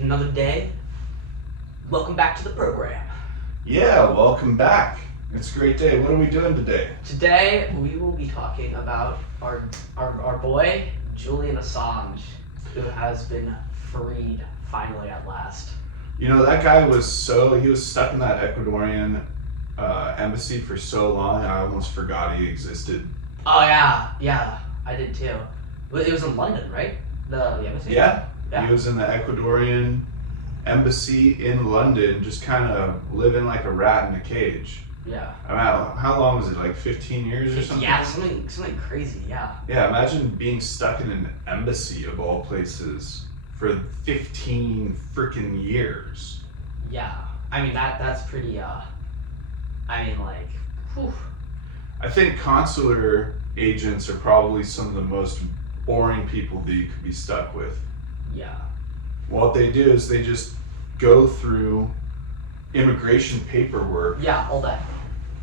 Another day. Welcome back to the program. Yeah, welcome back. It's a great day. What are we doing today? Today we will be talking about our boy Julian Assange, who has been freed finally at last. You know, that guy was stuck in that Ecuadorian embassy for so long, I almost forgot he existed. Oh yeah, I did too. It was in London, right? The embassy? Yeah, he was in the Ecuadorian embassy in London, just kind of living like a rat in a cage. Yeah. I mean, how long was it? Like 15 years or something? Yeah, something crazy, yeah. Yeah, imagine being stuck in an embassy of all places for 15 freaking years. Yeah. I mean, that's pretty, whew. I think consular agents are probably some of the most boring people that you could be stuck with. Yeah. What they do is they just go through immigration paperwork. Yeah, all day.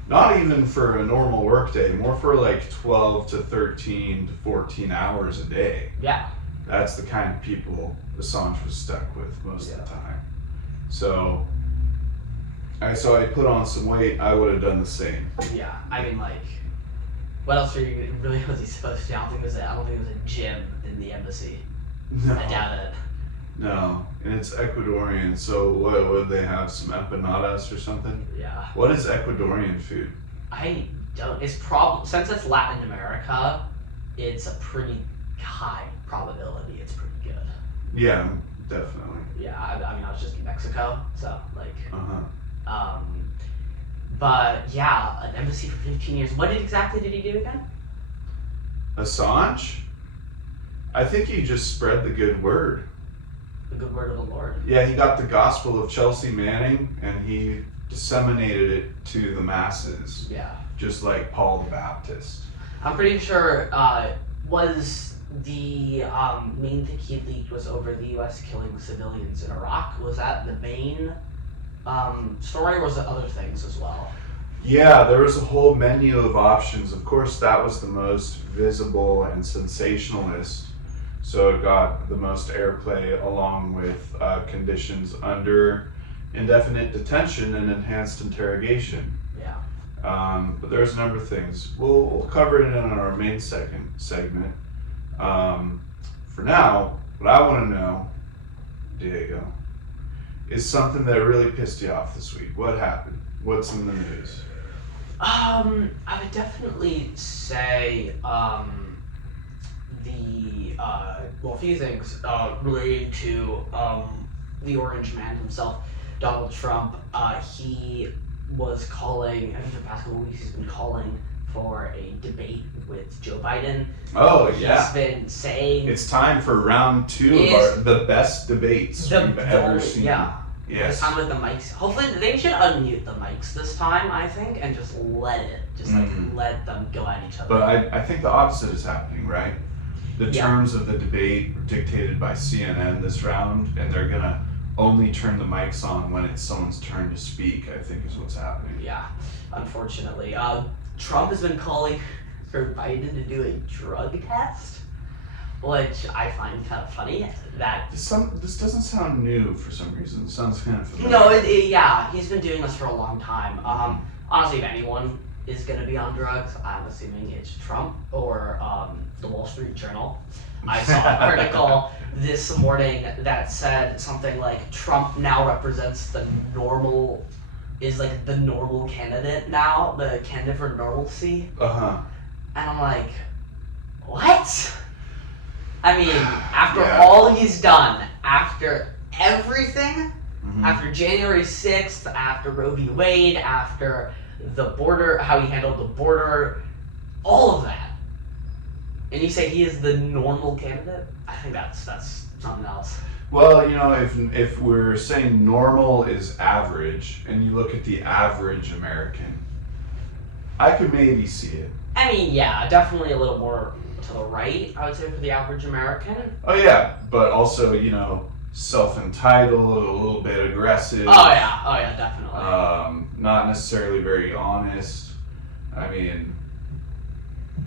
Not even for a normal workday, more for like 12 to 13 to 14 hours a day. Yeah. That's the kind of people Assange was stuck with most of the time. So I put on some weight, I would have done the same. Yeah, I mean, what else was he supposed to do? I don't think it was a gym in the embassy. No. I doubt it. No, and it's Ecuadorian, so what would they have, some empanadas or something? Yeah. What is Ecuadorian food? I don't, since it's Latin America, it's a pretty high probability it's pretty good. Yeah, definitely. Yeah, I mean, I was just in Mexico, so, Uh-huh. But yeah, an embassy for 15 years. What exactly did he do again? Assange? I think he just spread the good word. The good word of the Lord. Yeah, he got the gospel of Chelsea Manning and he disseminated it to the masses. Yeah. Just like Paul the Baptist. I'm pretty sure, was the main thing he leaked was over the U.S. killing civilians in Iraq. Was that the main story, or was it other things as well? Yeah, there was a whole menu of options. Of course, that was the most visible and sensationalist. So it got the most airplay along with conditions under indefinite detention and enhanced interrogation. Yeah. But there's a number of things. We'll cover it in our main segment. For now, what I want to know, Diego, is something that really pissed you off this week. What happened? What's in the news? I would definitely say a few things related to the Orange Man himself, Donald Trump. He was calling, I think the past couple weeks he's been calling for a debate with Joe Biden. Oh, yeah. He's been saying It's time for round 2 of the best debates we've ever seen. Yeah. Yes. This time with the mics. Hopefully they should unmute the mics this time, I think, and just let them go at each other. But I think the opposite is happening, right? The terms of the debate were dictated by CNN this round, and they're gonna only turn the mics on when it's someone's turn to speak, I think is what's happening. Yeah, unfortunately. Trump has been calling for Biden to do a drug test, which I find kind of funny. This doesn't sound new for some reason. It sounds kind of familiar. No, yeah, he's been doing this for a long time. Honestly, if anyone is going to be on drugs, I'm assuming it's Trump or the Wall Street Journal. I saw an article this morning that said something like Trump now represents the normal candidate now, the candidate for normalcy. Uh-huh. And I'm like, what? I mean, after all he's done, after everything, after January 6th, after Roe v. Wade, after the border, how he handled the border, all of that, and you say he is the normal candidate? I think that's something else. Well, you know, if we're saying normal is average, and you look at the average American, I could maybe see it. I mean, yeah, definitely a little more to the right, I would say, for the average American. Oh yeah, but also, you know, self-entitled, a little bit aggressive. Oh yeah, definitely. Not necessarily very honest. I mean,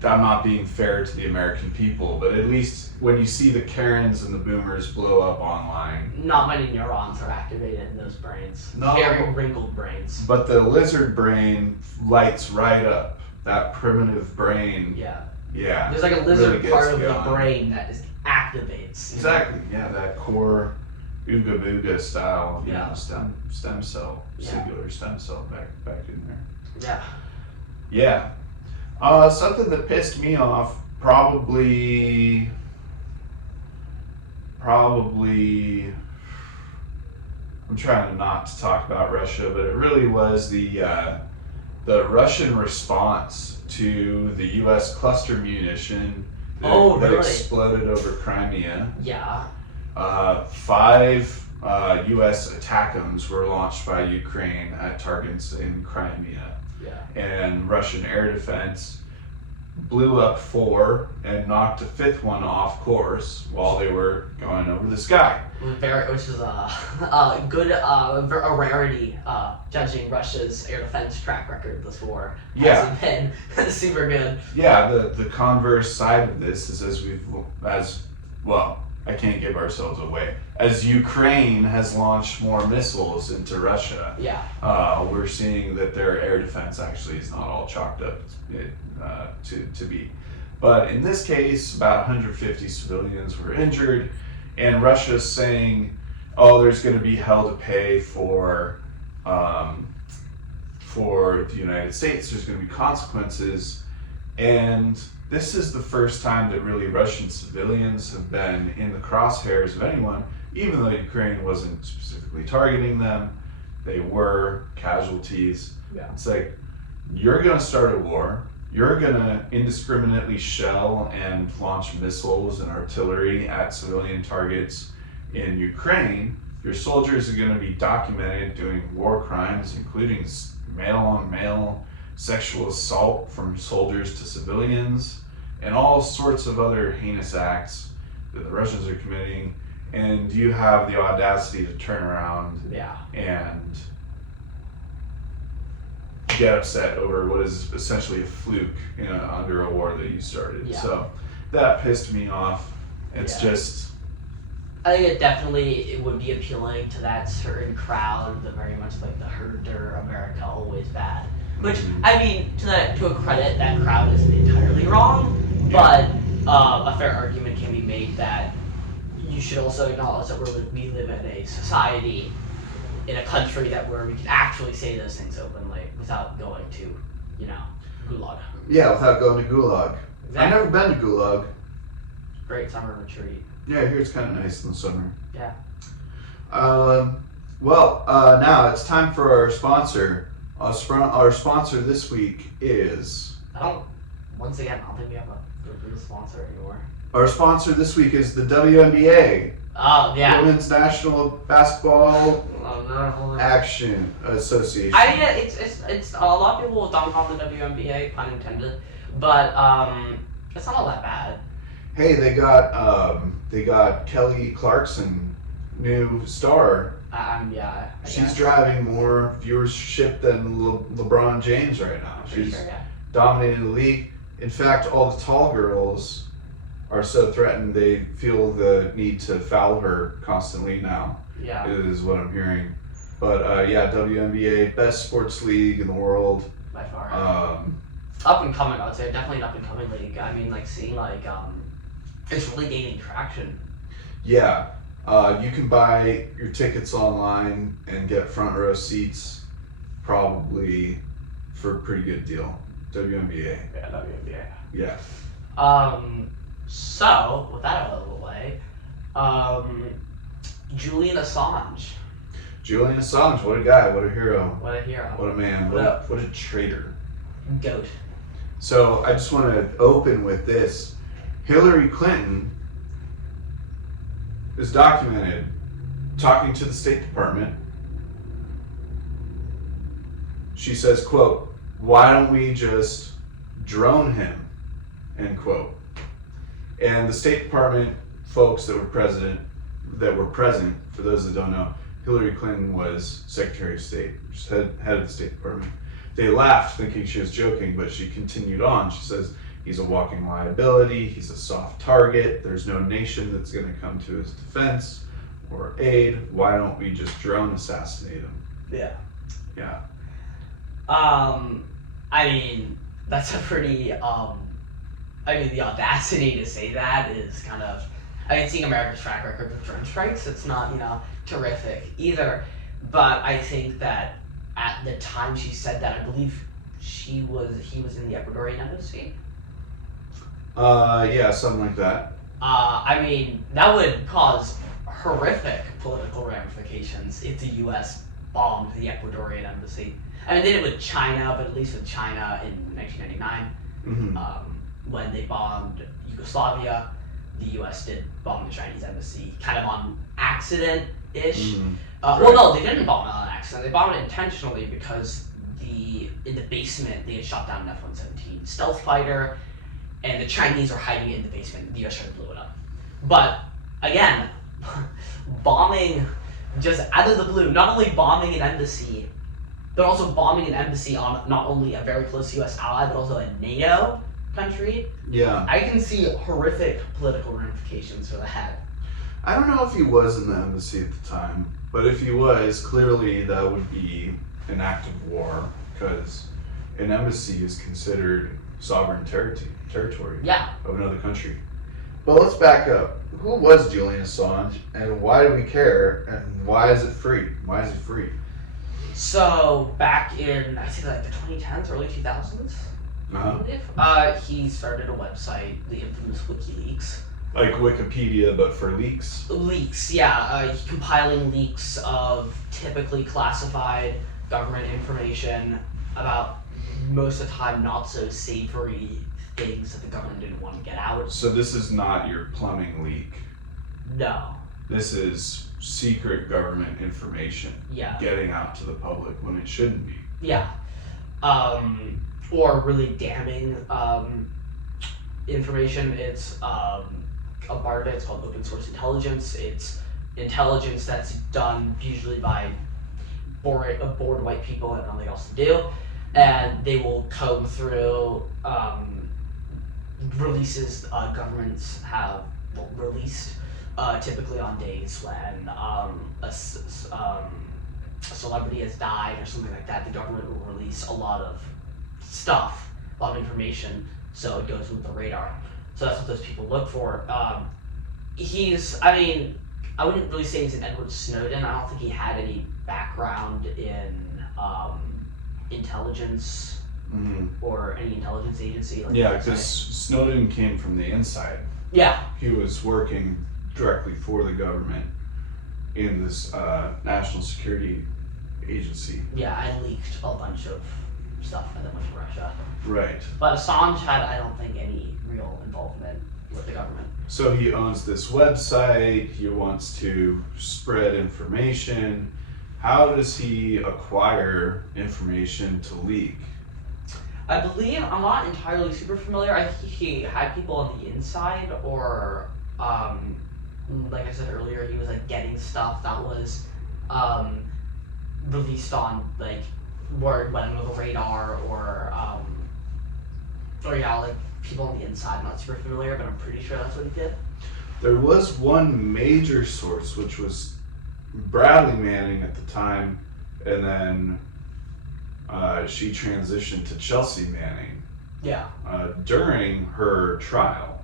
I'm not being fair to the American people, but at least when you see the Karens and the Boomers blow up online, not many neurons are activated in those brains. No. Very wrinkled brains. but the lizard brain lights right up. That primitive brain, Yeah. yeah. There's like a lizard really gets part of the going. brain that just activates. Exactly, yeah, that core ooga booga style, you Yeah. know, stem cell, Yeah. singular stem cell back in there. Yeah. Yeah. Something that pissed me off, probably, I'm trying not to talk about Russia, but it really was the Russian response to the U.S. cluster munition that, Oh, that really? exploded over Crimea. Yeah. 5 U.S. ATACMS were launched by Ukraine at targets in Crimea, Yeah. and Russian air defense blew up 4 and knocked a 5th one off course while they were going over the sky. Which is a good a rarity, judging Russia's air defense track record this war. Yeah. Hasn't been super good. Yeah, the converse side of this is I can't give ourselves away. As Ukraine has launched more missiles into Russia, Yeah. we're seeing that their air defense actually is not all chalked up to be. But in this case, about 150 civilians were injured, and Russia's saying, oh, there's going to be hell to pay for the United States. There's going to be consequences. And this is the first time that really Russian civilians have been in the crosshairs of anyone, even though Ukraine wasn't specifically targeting them. They were casualties. Yeah. It's like, you're going to start a war. You're going to indiscriminately shell and launch missiles and artillery at civilian targets in Ukraine. Your soldiers are going to be documented doing war crimes, including male-on-male sexual assault from soldiers to civilians, and all sorts of other heinous acts that the Russians are committing. And you have the audacity to turn around Yeah. and get upset over what is essentially a fluke under a war that you started. Yeah. So that pissed me off. It's Yeah. just, I think it would be appealing to that certain crowd, that very much like the herder America always bad. Which, Mhm. I mean, to a credit, that crowd isn't entirely wrong, but a fair argument can be made that you should also acknowledge that we live in a society, in a country where we can actually say those things openly without going to, gulag. yeah, without going to gulag. I've Exactly. never been to gulag. Great summer retreat. Yeah, I hear it's kind of nice in the summer. Yeah. Now it's time for our sponsor. Our sponsor this week is... Once again, I don't think we have a good sponsor anymore. Our sponsor this week is the WNBA, Oh, yeah. Women's National Basketball Oh, no. Action Association. I mean, it's a lot of people don't call the WNBA, pun intended, but it's not all that bad. Hey, they got Kelly Clarkson, new star. Yeah. I She's guess. driving more viewership than LeBron James right now. Pretty She's sure, yeah. dominating the league. In fact, all the tall girls are so threatened they feel the need to foul her constantly now. Yeah. Is what I'm hearing. But WNBA, best sports league in the world. By far. Up and coming, I would say. Definitely an up and coming league. I mean, seeing it's really gaining traction. Yeah, you can buy your tickets online and get front row seats, probably for a pretty good deal. WNBA. Yeah, WNBA. Yeah. So, with that out of the way, Julian Assange. Julian Assange, what a guy, what a hero, What a hero. what a man, what a traitor. Goat. So I just want to open with this. Hillary Clinton is documented talking to the State Department. She says, quote, "Why don't we just drone him?" End quote. And the State Department folks that were present, for those that don't know, Hillary Clinton was Secretary of State, head of the State Department. They laughed thinking she was joking, but she continued on. She says, He's a walking liability. He's a soft target. There's no nation that's going to come to his defense or aid. Why don't we just drone assassinate him? Yeah. Yeah. I mean, that's a pretty, the audacity to say that is kind of, seeing America's track record with drone strikes, it's not, terrific either. But I think that at the time she said that, I believe he was in the Ecuadorian embassy. Yeah, something like that. That would cause horrific political ramifications if the U.S. bombed the Ecuadorian embassy. They did it with China, but at least with China in 1999, when they bombed Yugoslavia, the U.S. did bomb the Chinese embassy, kind of on accident-ish. Well, no, they didn't bomb it on accident. They bombed it intentionally because in the basement they had shot down an F-117 stealth fighter, and the Chinese were hiding it in the basement. The U.S. tried to blow it up. But again, bombing just out of the blue, not only bombing an embassy, but also bombing an embassy on not only a very close U.S. ally, but also a NATO country. Yeah. I can see horrific political ramifications for that. I don't know if he was in the embassy at the time, but if he was, clearly that would be an act of war, because an embassy is considered sovereign territory Yeah. of another country. But let's back up. Who was Julian Assange, and why do we care, and why is it free? Why is he free? So back in, I think like the 2010s, early 2000s, I believe, he started a website, the infamous WikiLeaks. Like Wikipedia, but for leaks? Leaks, yeah. Compiling leaks of typically classified government information about, most of the time, not so savory things that the government didn't want to get out. So this is not your plumbing leak. No. This is secret government information getting out to the public when it shouldn't be. Yeah. Or really damning information. It's a part of it. It's called open source intelligence. It's intelligence that's done usually by bored white people that have nothing else to do, and they will comb through releases governments have released, typically on days when a celebrity has died or something like that. The government will release a lot of stuff, a lot of information, so it goes with the radar. So that's what those people look for. I wouldn't really say he's an Edward Snowden. I don't think he had any background in intelligence or any intelligence agency. Because Snowden came from the inside. Yeah. He was working directly for the government in this national security agency. Yeah, I leaked a bunch of stuff and then went to Russia. Right. But Assange had, I don't think, any real involvement with the government. So he owns this website, he wants to spread information. How does he acquire information to leak? I believe, I'm not entirely super familiar, I think he had people on the inside, or, like I said earlier, he was getting stuff that was released on, word went under the radar, or people on the inside. I'm not super familiar, but I'm pretty sure that's what he did. There was one major source, which was Bradley Manning at the time, and then she transitioned to Chelsea Manning. Yeah. During her trial,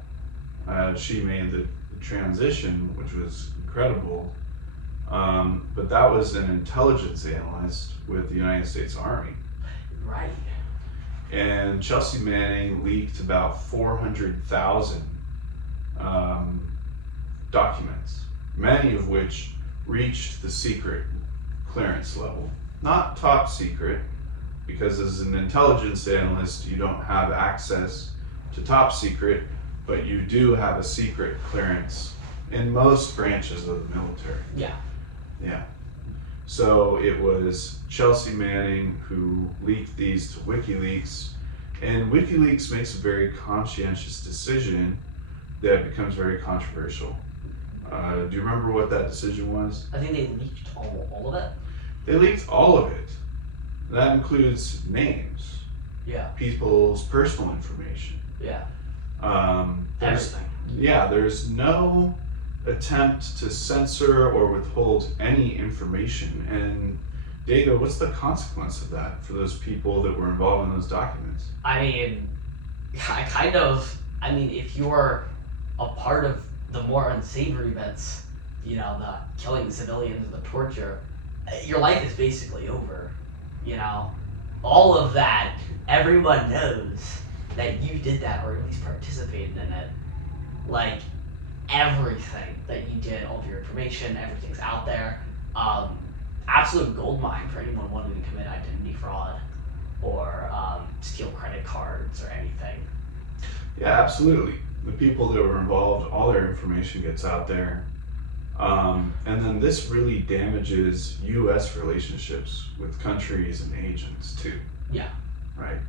she made the transition, which was incredible. But that was an intelligence analyst with the United States Army. Right. And Chelsea Manning leaked about 400,000 documents, many of which reached the secret clearance level. Not top secret, because as an intelligence analyst, you don't have access to top secret, but you do have a secret clearance in most branches of the military. Yeah. Yeah. So it was Chelsea Manning who leaked these to WikiLeaks, and WikiLeaks makes a very conscientious decision that becomes very controversial. Do you remember what that decision was? I think they leaked all of it. They leaked all of it. That includes names, Yeah. people's personal information, Yeah. There's, Everything. yeah, there's no attempt to censor or withhold any information. And Diego, what's the consequence of that for those people that were involved in those documents? I mean, if you're a part of the more unsavory bits, the killing civilians, the torture, your life is basically over. All of that, everyone knows that you did that or at least participated in it. Like, everything that you did, all of your information, everything's out there. Absolute goldmine for anyone wanting to commit identity fraud or steal credit cards or anything. Yeah, absolutely. The people that were involved, all their information gets out there. And then this really damages U.S. relationships with countries and agents too. Yeah. Right?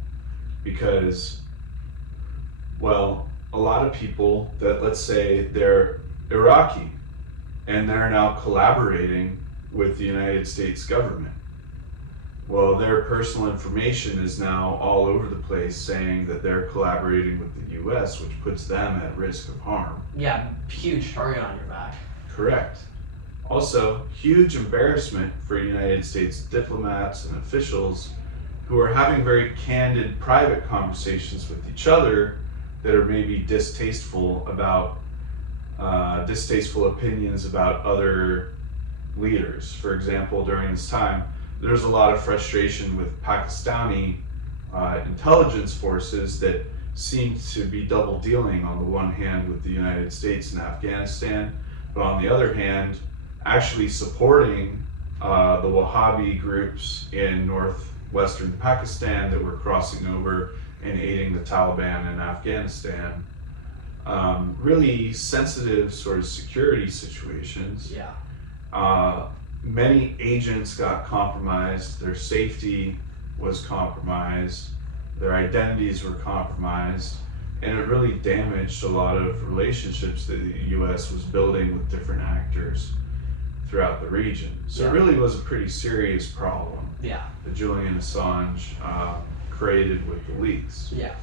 Because, well, a lot of people that, let's say they're Iraqi and they're now collaborating with the United States government. Well, their personal information is now all over the place saying that they're collaborating with the U.S., which puts them at risk of harm. Yeah, huge target on your back. Correct. Also, huge embarrassment for United States diplomats and officials who are having very candid private conversations with each other that are maybe distasteful opinions about other leaders. For example, during this time, there's a lot of frustration with Pakistani intelligence forces that seem to be double dealing on the one hand with the United States and Afghanistan, but on the other hand, actually supporting the Wahhabi groups in northwestern Pakistan that were crossing over and aiding the Taliban in Afghanistan. Really sensitive sort of security situations. Yeah. Many agents got compromised, their safety was compromised, their identities were compromised, and it really damaged a lot of relationships that the U.S. was building with different actors throughout the region. So Yeah. it really was a pretty serious problem Yeah. that Julian Assange created with the leaks. Yeah.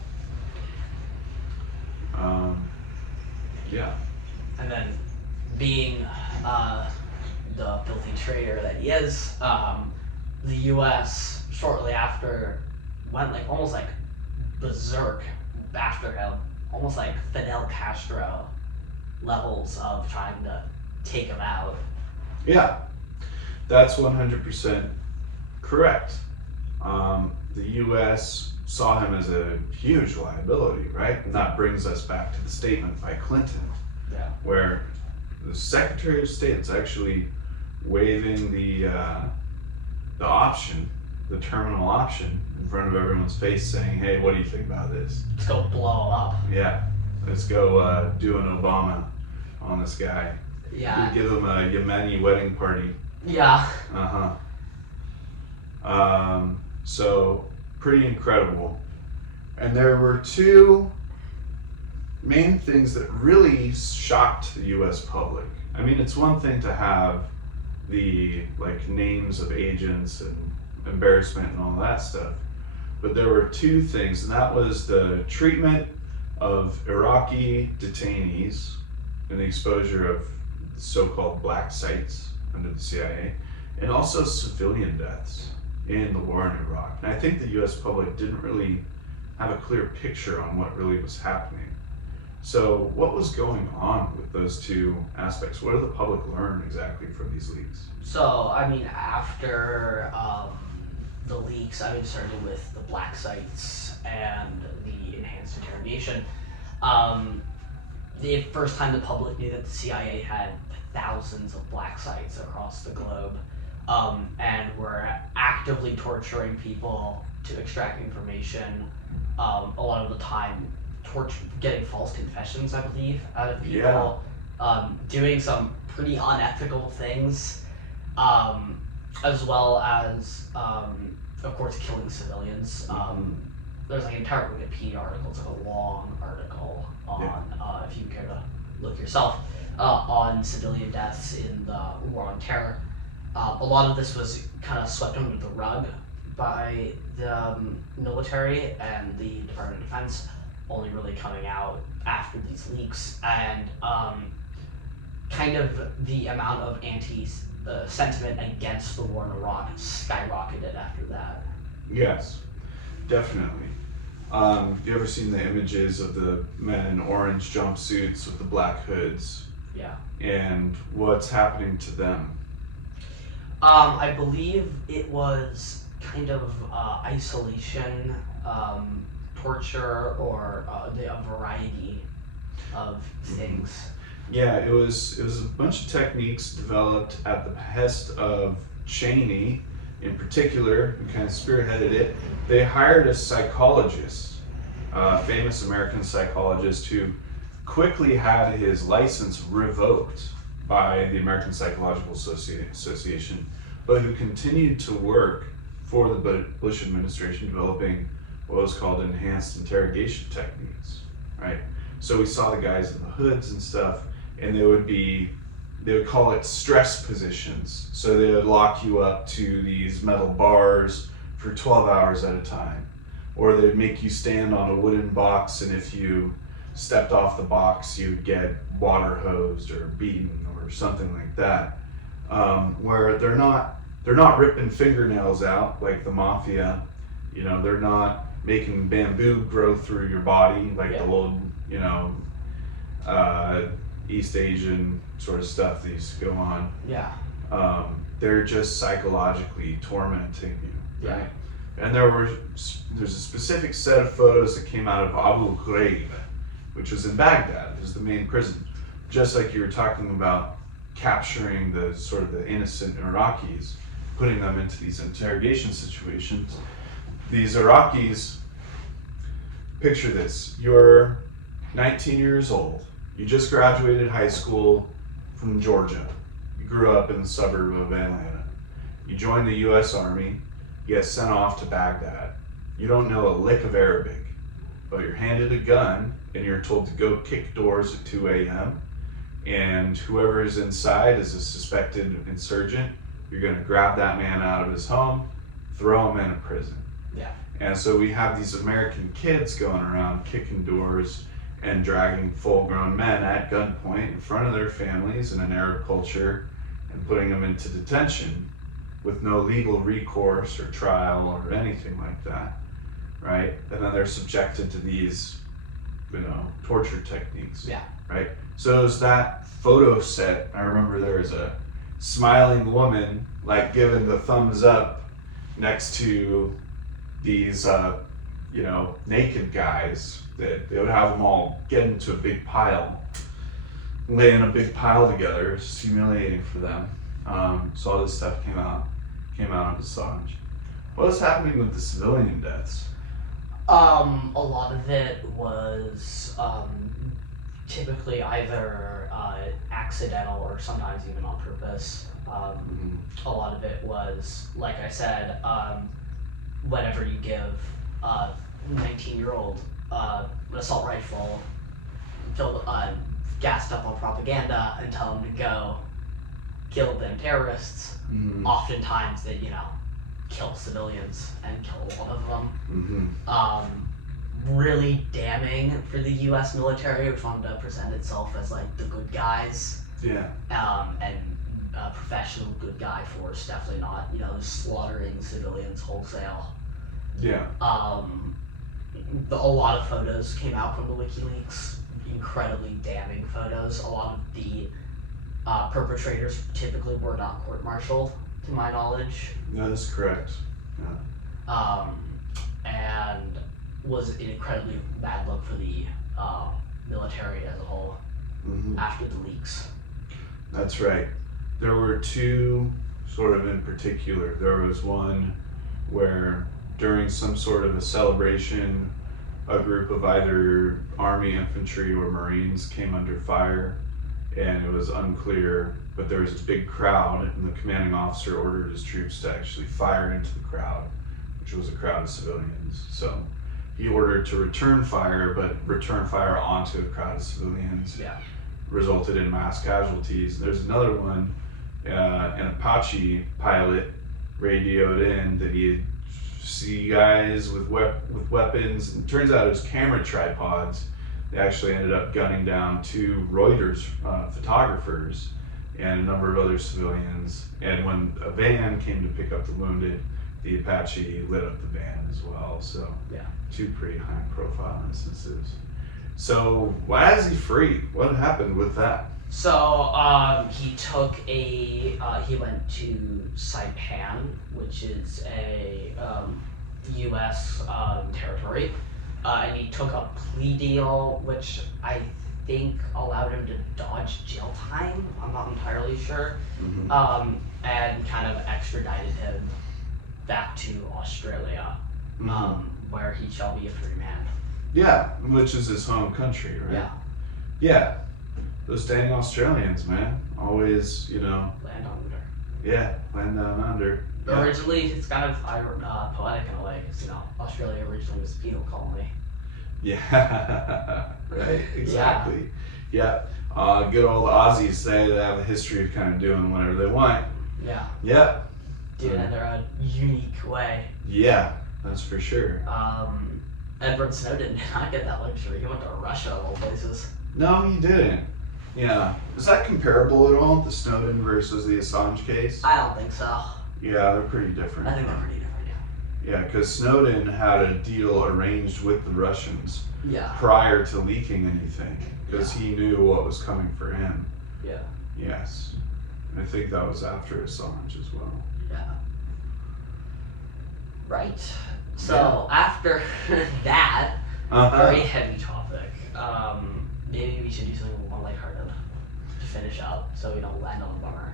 Yeah. And then being the filthy traitor that he is, the U.S. shortly after went almost berserk after him, almost like Fidel Castro levels of trying to take him out. Yeah, that's 100% correct. The U.S. saw him as a huge liability, right? And that brings us back to the statement by Clinton, Yeah. where the Secretary of State is actually waiving the option, the terminal option, in front of everyone's face, saying, "Hey, what do you think about this? Let's go blow him up." Yeah, let's go do an Obama on this guy. Yeah. Give him a Yemeni wedding party." Yeah. So pretty incredible. And there were two main things that really shocked the U.S. public. I mean, it's one thing to have the names of agents and embarrassment and all that stuff, but there were two things, and that was the treatment of Iraqi detainees and the exposure of so-called black sites under the CIA, and also civilian deaths in the war in Iraq. And I think the US public didn't really have a clear picture on what really was happening. So what was going on with those two aspects? What did the public learn exactly from these leaks? So, after the leaks, starting with the black sites and the enhanced interrogation, the first time the public knew that the CIA had thousands of black sites across the globe, and were actively torturing people to extract information, a lot of the time getting false confessions, I believe, out of people, doing some pretty unethical things, as well as, of course, killing civilians. There's an entire Wikipedia article, it's a long article on, if you care to look yourself, on civilian deaths in the War on Terror. A lot of this was kind of swept under the rug by the military and the Department of Defense. only really coming out after these leaks, and kind of the amount of sentiment against the war in Iraq skyrocketed after that. Yes, definitely. You ever seen the images of the men in orange jumpsuits with the black hoods? Yeah. And what's happening to them? I believe it was kind of isolation, torture, or a variety of things. Yeah, it was a bunch of techniques developed at the behest of Cheney, in particular, who kind of spearheaded it. They hired a psychologist, a famous American psychologist, who quickly had his license revoked by the American Psychological Association, but who continued to work for the Bush administration, developing what was called enhanced interrogation techniques, right? So we saw the guys in the hoods and stuff, and they would call it stress positions. So they would lock you up to these metal bars for 12 hours at a time. Or they'd make you stand on a wooden box, and if you stepped off the box, you'd get water hosed or beaten or something like that. Where they're not ripping fingernails out like the mafia. You know, they're not making bamboo grow through your body like the old, East Asian sort of stuff that used to go on. Yeah. They're just psychologically tormenting you, right? Yeah. And there's a specific set of photos that came out of Abu Ghraib, which was in Baghdad. It was the main prison. Just like you were talking about capturing the sort of the innocent Iraqis, putting them into these interrogation situations. These Iraqis, picture this, you're 19 years old, you just graduated high school from Georgia, you grew up in the suburb of Atlanta, you join the US Army, you get sent off to Baghdad, you don't know a lick of Arabic, but you're handed a gun and you're told to go kick doors at 2 a.m. and whoever is inside is a suspected insurgent. You're going to grab that man out of his home, throw him in a prison. Yeah. And so we have these American kids going around kicking doors and dragging full-grown men at gunpoint in front of their families in an Arab culture and putting them into detention with no legal recourse or trial or anything like that, right? And then they're subjected to these, torture techniques. Yeah. Right? So it was that photo set. I remember there was a smiling woman, like giving the thumbs up next to these, naked guys that they would have them all get into a big pile, lay in a big pile together. It's humiliating for them. So all this stuff came out of Assange. What was happening with the civilian deaths? A lot of it was typically either accidental or sometimes even on purpose. A lot of it was, like I said, whenever you give a 19-year-old an assault rifle filled, gassed up on propaganda and tell them to go kill them terrorists, oftentimes they, kill civilians and kill a lot of them. Really damning for the U.S. military, which wanted to present itself as like the good guys. Yeah. And a professional good guy force, definitely not, slaughtering civilians wholesale. Yeah. A lot of photos came out from the WikiLeaks, incredibly damning photos. A lot of the perpetrators typically were not court-martialed, to my knowledge. No, that's correct. Yeah. And was an incredibly bad look for the military as a whole after the leaks. That's right. There were two sort of in particular. There was one where during some sort of a celebration, a group of either Army, infantry, or Marines came under fire, and it was unclear, but there was this big crowd, and the commanding officer ordered his troops to actually fire into the crowd, which was a crowd of civilians. So he ordered to return fire, but return fire onto a crowd of civilians. Yeah. Resulted in mass casualties. There's another one, an Apache pilot radioed in that he had see guys with weapons. And it turns out it was camera tripods. They actually ended up gunning down 2 Reuters photographers and a number of other civilians. And when a van came to pick up the wounded, the Apache lit up the van as well. So Yeah. 2 pretty high-profile instances. So why is he free? What happened with that? So he went to Saipan, which is a U.S. Territory, and he took a plea deal, which I think allowed him to dodge jail time. I'm not entirely sure, and kind of extradited him back to Australia, where he shall be a free man. Yeah, which is his home country, right? Yeah. Yeah. Those dang Australians, man. Always, Land under. yeah, land down under. Yeah. Originally, it's kind of poetic in a way, because Australia originally was a penal colony. Yeah, right, exactly. Yeah. Good old Aussies say they have a history of kind of doing whatever they want. Yeah. Yeah. Doing it in their own unique way. Yeah, that's for sure. Edward Snowden did not get that luxury. He went to Russia of all places. No, he didn't. Yeah. Is that comparable at all, the Snowden versus the Assange case? I don't think so. Yeah, they're pretty different. I think they're pretty different, Yeah, because Snowden had a deal arranged with the Russians yeah. prior to leaking anything, because he knew what was coming for him. Yeah. Yes. And I think that was after Assange as well. Yeah. Right. So after that very heavy topic, maybe we should do something more lighthearted to finish up, so we don't land on a bummer,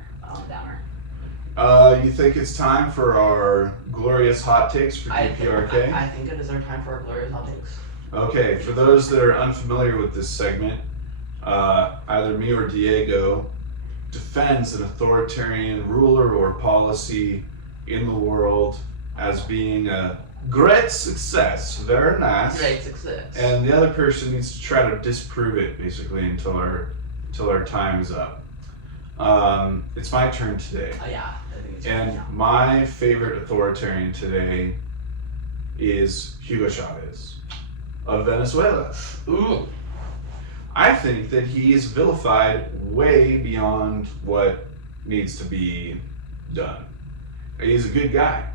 downer. You think it's time for our glorious hot takes for DPRK? I think it is our time for our glorious hot takes. Okay, for those that are unfamiliar with this segment, either me or Diego defends an authoritarian ruler or policy in the world as being a great success. Very nice. Great success. And the other person needs to try to disprove it, basically, until our time is up. It's my turn today. Yeah, I think it's And right. my favorite authoritarian today is Hugo Chavez of Venezuela. Ooh. I think that he is vilified way beyond what needs to be done. He's a good guy.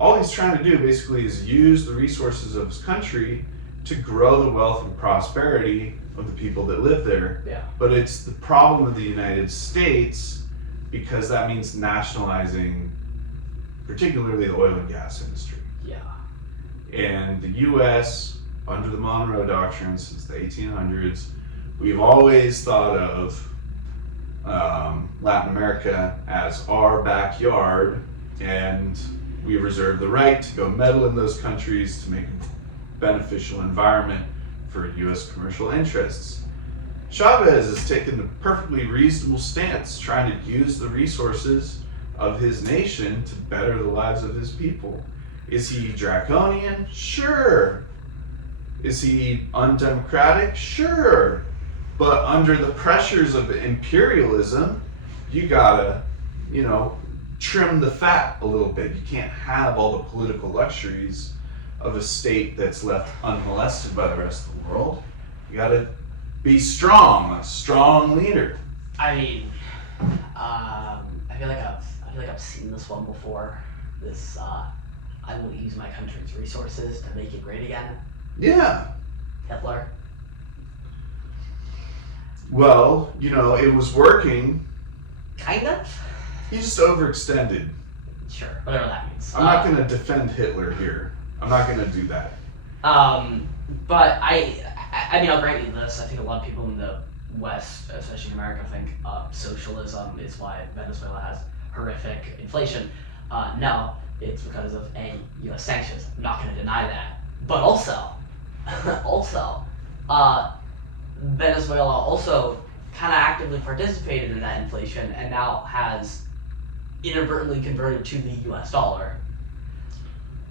All he's trying to do basically is use the resources of his country to grow the wealth and prosperity of the people that live there. Yeah. But it's the problem of the United States because that means nationalizing particularly the oil and gas industry. Yeah. And the US, under the Monroe Doctrine since the 1800s, we've always thought of Latin America as our backyard, and we reserve the right to go meddle in those countries to make a beneficial environment for US commercial interests. Chavez has taken a perfectly reasonable stance, trying to use the resources of his nation to better the lives of his people. Is he draconian? Sure. Is he undemocratic? Sure. But under the pressures of imperialism, you gotta, trim the fat a little bit. You can't have all the political luxuries of a state that's left unmolested by the rest of the world. You gotta be strong, a strong leader. I mean, I feel like I've seen this one before. This I will use my country's resources to make it great again. Yeah. Hitler. Well, it was working. Kind of. He just overextended. Sure, whatever that means. I'm not gonna defend Hitler here. I'm not gonna do that. But I mean, I'll grant you this. I think a lot of people in the West, especially in America, think socialism is why Venezuela has horrific inflation. No, it's because of U.S. sanctions. I'm not going to deny that. But also, Venezuela also kind of actively participated in that inflation and now has inadvertently converted to the U.S. dollar.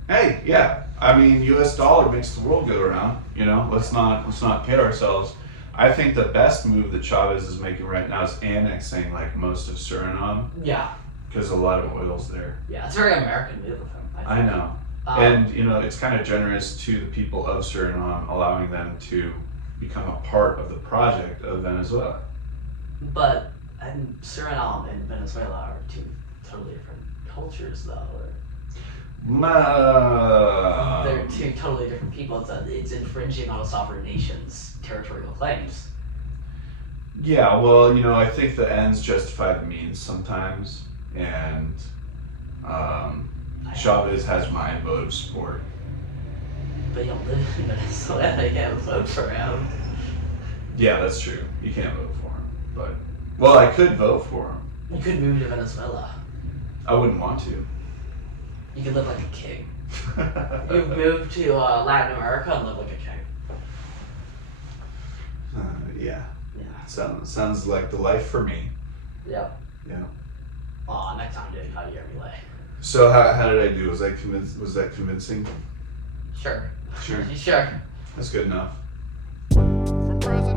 Hey, yeah. I mean, U.S. dollar makes the world go around. Let's not kid ourselves. I think the best move that Chavez is making right now is annexing most of Suriname Yeah. because a lot of oil's there. Yeah, it's a very American move of him. I know. And it's kind of generous to the people of Suriname, allowing them to become a part of the project of Venezuela. But Suriname and Venezuela are two totally different cultures, though. They're two totally different people. It's infringing on a sovereign nation's territorial claims. Yeah, well, I think the ends justify the means sometimes, and Chavez has my vote of support. But you don't live in Venezuela, you can't vote for him. Yeah, that's true. You can't vote for him, but well, I could vote for him. You could move to Venezuela. I wouldn't want to. You could live like a king. You move to Latin America and live like a king. Yeah. Yeah. Sounds like the life for me. Yep. Yeah. Next time doing Javier Milei. So how did I do? Was that convincing? Sure. Sure. Sure. That's good enough. For president.